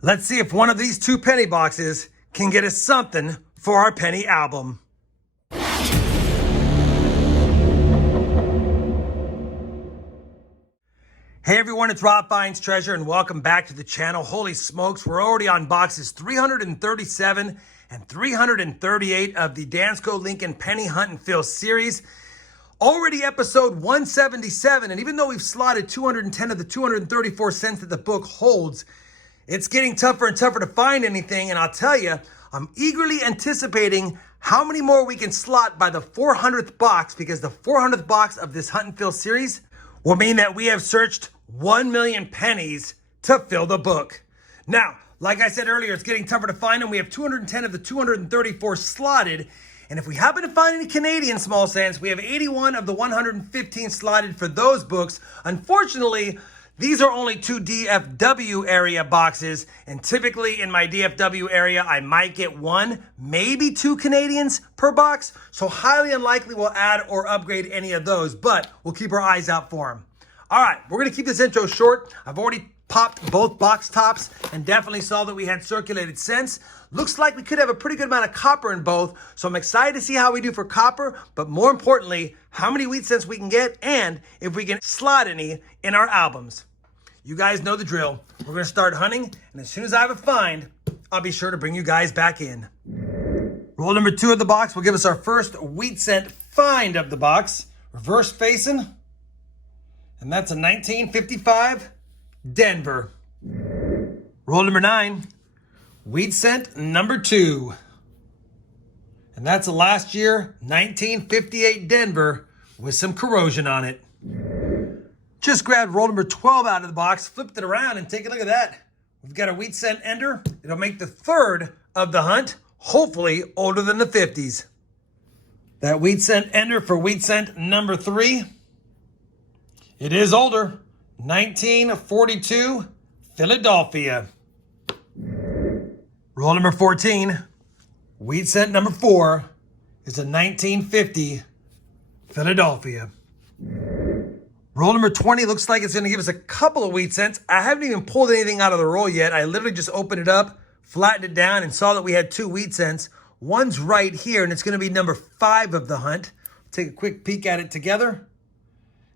Let's see if one of these two penny boxes can get us something for our penny album. Hey everyone, it's RobFindsTreasure and welcome back to the channel. Holy smokes, we're already on boxes 337 and 338 of the Dansko Lincoln Penny Hunt and Fill series. Already episode 177, and even though we've slotted 210 of the 234 cents that the book holds, it's getting tougher and tougher to find anything, and I'll tell you, I'm eagerly anticipating how many more we can slot by the 400th box, because the 400th box of this Hunt and Fill series will mean that we have searched 1 million pennies to fill the book. Now, like I said earlier, it's getting tougher to find them. We have 210 of the 234 slotted, and if we happen to find any Canadian small cents, we have 81 of the 115 slotted for those books. Unfortunately, these are only two DFW area boxes, and typically in my DFW area, I might get one, maybe two Canadians per box, so highly unlikely we'll add or upgrade any of those, but we'll keep our eyes out for them. All right, we're gonna keep this intro short. I've already popped both box tops and definitely saw that we had circulated cents. Looks like we could have a pretty good amount of copper in both, so I'm excited to see how we do for copper, but more importantly, how many wheat cents we can get and if we can slot any in our albums. You guys know the drill. We're gonna start hunting, and as soon as I have a find, I'll be sure to bring you guys back in. Roll number 2 of the box will give us our first wheat cent find of the box. Reverse facing, and that's a 1955 Denver. Roll number 9, wheat cent number 2. And that's a last year 1958 Denver with some corrosion on it. Just grabbed roll number 12 out of the box, flipped it around, and take a look at that. We've got a wheat cent ender. It'll make the third of the hunt, hopefully older than the 50s. That wheat cent ender for wheat cent number 3. It is older, 1942 Philadelphia. Roll number 14, wheat cent number 4 is a 1950 Philadelphia. Roll number 20 looks like it's going to give us a couple of wheat cents. I haven't even pulled anything out of the roll yet. I literally just opened it up, flattened it down, and saw that we had 2 wheat cents. One's right here, and it's going to be number 5 of the hunt. Take a quick peek at it together.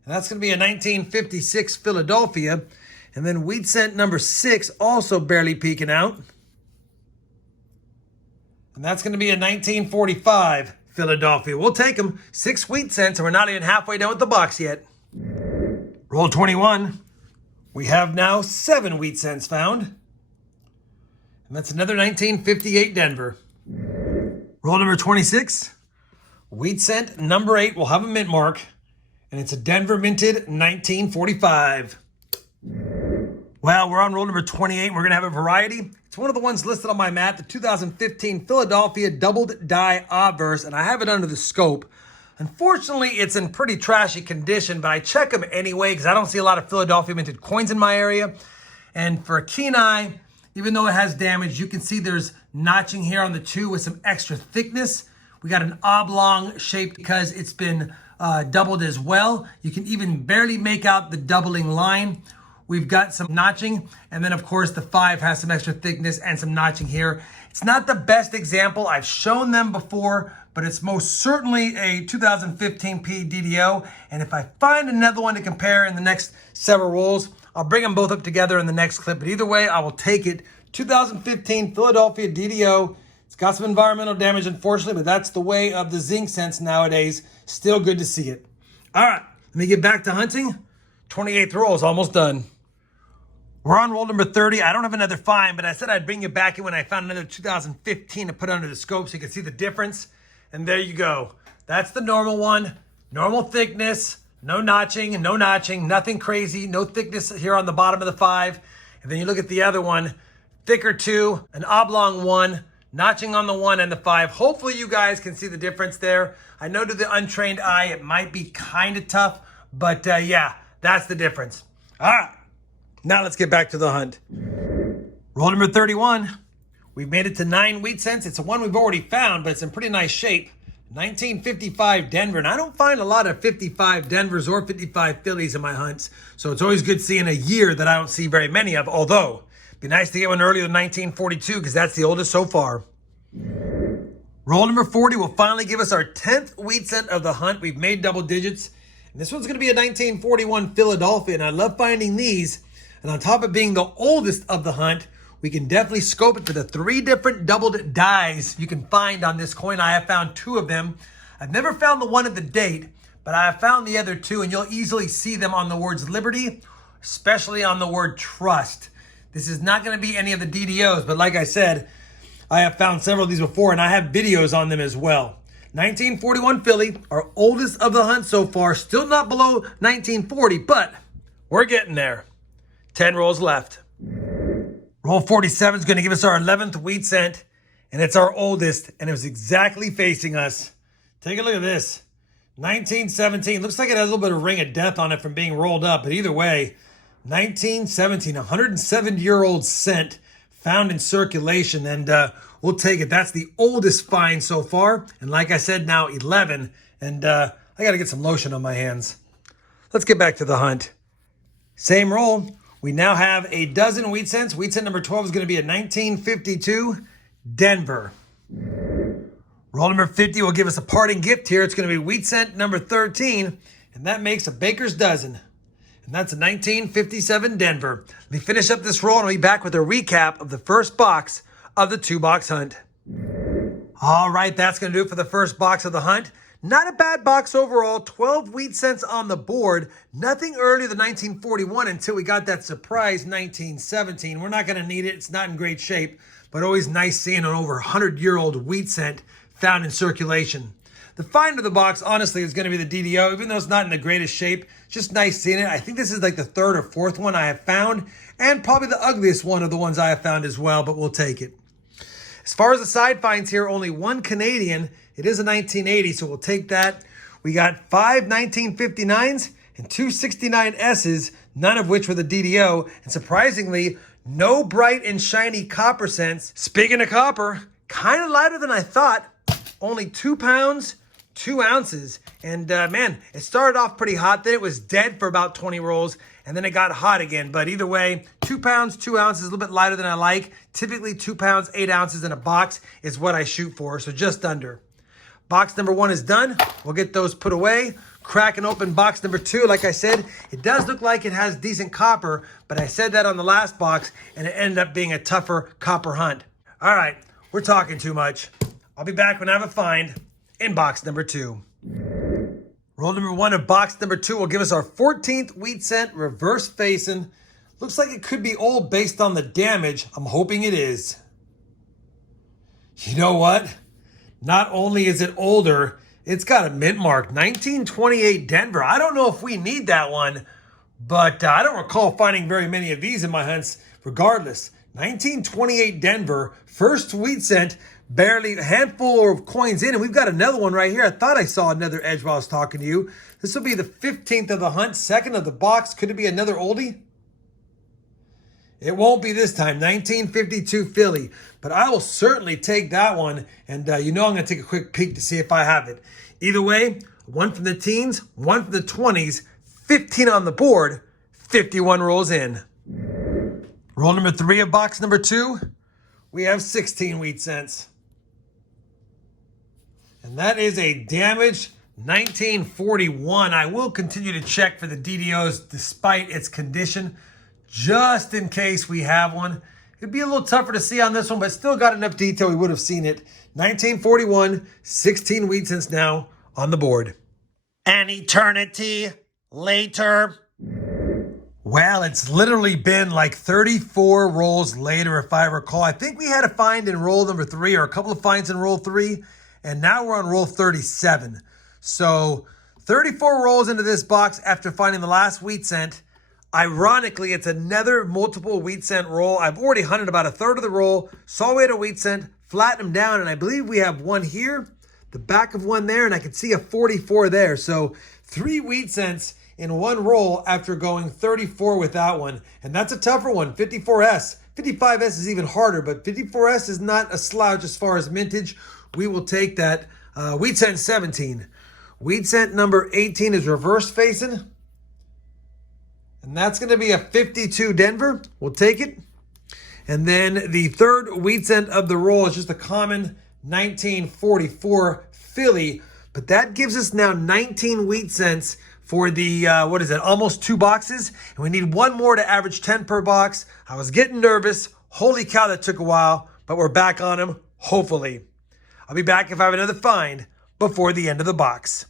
And that's going to be a 1956 Philadelphia. And then wheat cent number 6 also barely peeking out. And that's going to be a 1945 Philadelphia. We'll take them. 6 wheat cents, and we're not even halfway done with the box yet. Roll 21. We have now 7 wheat cents found. And that's another 1958 Denver. Roll number 26. Wheat cent number 8 will have a mint mark. And it's a Denver minted 1945. Well, we're on roll number 28. We're going to have a variety. It's one of the ones listed on my mat, the 2015 Philadelphia Doubled Die Obverse, and I have it under the scope. Unfortunately, it's in pretty trashy condition, but I check them anyway because I don't see a lot of Philadelphia minted coins in my area. And for a keen eye, even though it has damage, you can see there's notching here on the 2 with some extra thickness. We got an oblong shape because it's been doubled as well. You can even barely make out the doubling line. We've got some notching, and then of course the 5 has some extra thickness and some notching here. It's not the best example. I've shown them before, but it's most certainly a 2015 DDO. And if I find another one to compare in the next several rolls, I'll bring them both up together in the next clip. But either way, I will take it. 2015 Philadelphia DDO. It's got some environmental damage, unfortunately, but that's the way of the zinc cents nowadays. Still good to see it. All right, let me get back to hunting. 28th roll is almost done. We're on roll number 30. I don't have another find, but I said I'd bring you back in when I found another 2015 to put under the scope so you can see the difference. And there you go. That's the normal one. Normal thickness, no notching, nothing crazy, no thickness here on the bottom of the 5. And then you look at the other one, thicker 2, an oblong 1, notching on the 1 and the 5. Hopefully you guys can see the difference there. I know to the untrained eye, it might be kind of tough, but yeah, that's the difference. All right. Now let's get back to the hunt. Roll number 31. We've made it to 9 wheat cents. It's a one we've already found, but it's in pretty nice shape. 1955 Denver. And I don't find a lot of 55 Denvers or 55 Phillies in my hunts. So it's always good seeing a year that I don't see very many of. Although Be nice to get one earlier than 1942 because that's the oldest so far. Roll number 40 will finally give us our 10th wheat cent of the hunt. We've made double digits. And this one's going to be a 1941 Philadelphia, and I love finding these. And on top of being the oldest of the hunt, we can definitely scope it for the 3 different doubled dies you can find on this coin. I have found 2 of them. I've never found the one at the date, but I have found the other 2, and you'll easily see them on the words Liberty, especially on the word Trust. This is not going to be any of the DDOs, but like I said, I have found several of these before, and I have videos on them as well. 1941 Philly, our oldest of the hunt so far, still not below 1940, but we're getting there. 10 rolls left. Roll 47 is going to give us our 11th wheat cent, and it's our oldest, and it was exactly facing us. Take a look at this. 1917. Looks like it has a little bit of ring of death on it from being rolled up, but either way, 1917, 170-year-old cent found in circulation, and we'll take it. That's the oldest find so far, and like I said, now 11, and I got to get some lotion on my hands. Let's get back to the hunt. Same roll. We now have a dozen wheat cents. Wheat cent number 12 is going to be a 1952 Denver. Roll number 50 will give us a parting gift here. It's going to be wheat cent number 13, and that makes a baker's dozen. And that's a 1957 Denver. Let me finish up this roll and I'll be back with a recap of the first box of the 2-box hunt. All right, that's going to do it for the first box of the hunt. Not a bad box overall. 12 wheat cents on the board. Nothing earlier than 1941 until we got that surprise 1917. We're not going to need it. It's not in great shape, but always nice seeing an over 100-year-old wheat cent found in circulation. The find of the box, honestly, is going to be the DDO, even though it's not in the greatest shape. Just nice seeing it. I think this is like the 3rd or 4th one I have found, and probably the ugliest one of the ones I have found as well, but we'll take it. As far as the side finds here, only 1 Canadian. It is a 1980, so we'll take that. We got 5 1959s and 2 69Ss, none of which were the DDO, and surprisingly, no bright and shiny copper cents. Speaking of copper, kind of lighter than I thought. Only 2 pounds, 2 ounces. And man, it started off pretty hot. Then it was dead for about 20 rolls. And then it got hot again. But either way, 2 pounds, 2 ounces, a little bit lighter than I like. Typically 2 pounds, 8 ounces in a box is what I shoot for. So just under. Box number 1 is done. We'll get those put away. Cracking open box number 2. Like I said, it does look like it has decent copper. But I said that on the last box. And it ended up being a tougher copper hunt. All right, we're talking too much. I'll be back when I have a find in box number 2. Roll number 1 of box number 2 will give us our 14th wheat cent reverse facing. Looks like it could be old based on the damage. I'm hoping it is. You know what? Not only is it older, it's got a mint mark. 1928 Denver. I don't know if we need that one, but I don't recall finding very many of these in my hunts regardless. 1928 Denver, first wheat cent. Barely a handful of coins in, and we've got another one right here. I thought I saw another edge while I was talking to you. This will be the 15th of the hunt, 2nd of the box. Could it be another oldie? It won't be this time. 1952 Philly, but I will certainly take that one, and you know I'm going to take a quick peek to see if I have it. Either way, 1 from the teens, 1 from the 20s, 15 on the board, 51 rolls in. Roll number 3 of box number 2, we have 16 wheat cents. And that is a damaged 1941. I will continue to check for the DDOs despite its condition, just in case we have one. It'd be a little tougher to see on this one, but still got enough detail we would have seen it. 1941, 16 wheat cents now on the board. An eternity later. Well, it's literally been like 34 rolls later, if I recall. I think we had a find in roll number 3 or a couple of finds in roll 3. And now we're on roll 37. So 34 rolls into this box after finding the last wheat cent. Ironically, it's another multiple wheat cent roll. I've already hunted about a third of the roll, saw we had a wheat cent, flattened them down, and I believe we have one here, the back of one there, and I can see a 44 there. So 3 wheat cents in one roll after going 34 without one. And that's a tougher one, 54S. 55S is even harder, but 54S is not a slouch as far as mintage. We will take that. Wheat cent 17. Wheat cent number 18 is reverse facing. And that's going to be a 52 Denver. We'll take it. And then the third wheat cent of the roll is just a common 1944 Philly. But that gives us now 19 wheat cents for the, almost 2 boxes. And we need one more to average 10 per box. I was getting nervous. Holy cow, that took a while. But we're back on them, hopefully. I'll be back if I have another find before the end of the box.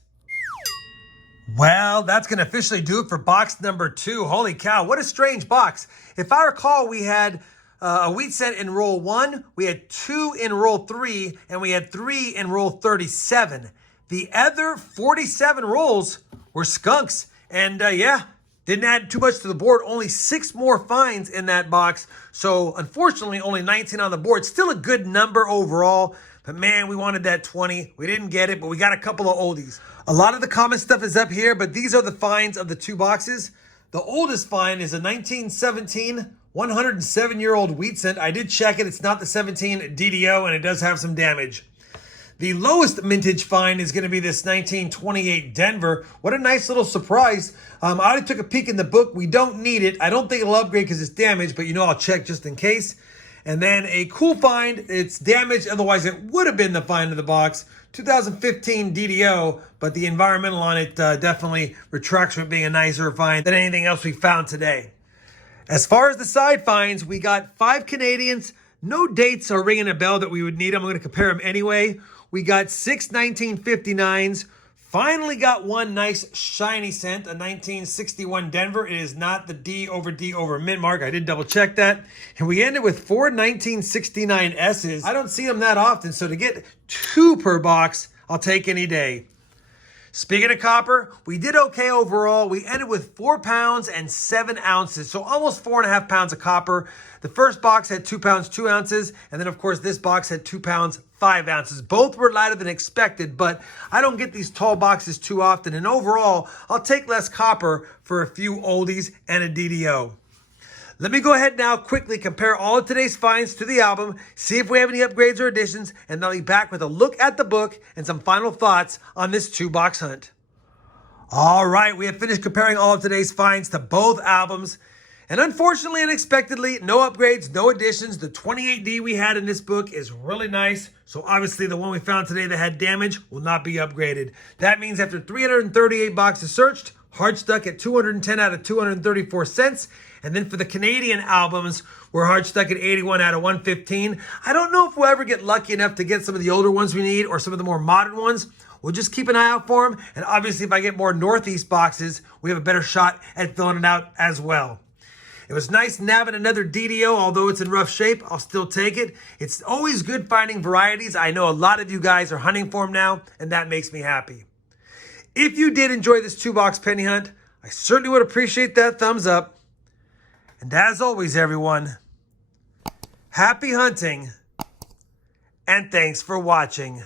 Well, that's going to officially do it for box number 2. Holy cow, what a strange box. If I recall, we had a wheat cent in roll 1, we had 2 in roll 3, and we had 3 in roll 37. The other 47 rolls were skunks. And didn't add too much to the board. Only 6 more finds in that box. So unfortunately, only 19 on the board. Still a good number overall. But man, we wanted that 20. We didn't get it, but we got a couple of oldies. A lot of the common stuff is up here, but these are the finds of the 2 boxes. The oldest find is a 1917 107-year-old wheat cent. I did check it. It's not the 17 DDO, and it does have some damage. The lowest mintage find is going to be this 1928 Denver. What a nice little surprise. I already took a peek in the book. We don't need it. I don't think it'll upgrade because it's damaged, but I'll check just in case. And then a cool find. It's damaged. Otherwise, it would have been the find of the box. 2015 DDO, but the environmental on it definitely retracts from it being a nicer find than anything else we found today. As far as the side finds, we got 5 Canadians. No dates are ringing a bell that we would need them. I'm going to compare them anyway. We got 6 1959s. Finally got one nice shiny cent, a 1961 Denver. It is not the D over mint mark. I did double check that. And we ended with 4 1969 S's. I don't see them that often, so to get 2 per box, I'll take any day. Speaking of copper, we did okay overall. We ended with 4 pounds and 7 ounces, so almost 4.5 pounds of copper. The first box had 2 pounds, 2 ounces, and then of course this box had 2 pounds, 5 ounces. Both were lighter than expected, but I don't get these tall boxes too often, and overall, I'll take less copper for a few oldies and a DDO. Let me go ahead now quickly compare all of today's finds to the album, see if we have any upgrades or additions, and then I'll be back with a look at the book and some final thoughts on this 2-box hunt. All right, we have finished comparing all of today's finds to both albums. And unfortunately, unexpectedly, no upgrades, no additions. The 28D we had in this book is really nice. So obviously the one we found today that had damage will not be upgraded. That means after 338 boxes searched, hard stuck at 210 out of 234 cents. And then for the Canadian albums, we're hard stuck at 81 out of 115. I don't know if we'll ever get lucky enough to get some of the older ones we need or some of the more modern ones. We'll just keep an eye out for them. And obviously, if I get more Northeast boxes, we have a better shot at filling it out as well. It was nice nabbing another DDO, although it's in rough shape. I'll still take it. It's always good finding varieties. I know a lot of you guys are hunting for them now, and that makes me happy. If you did enjoy this 2-box penny hunt, I certainly would appreciate that thumbs up. And as always, everyone, happy hunting, and thanks for watching.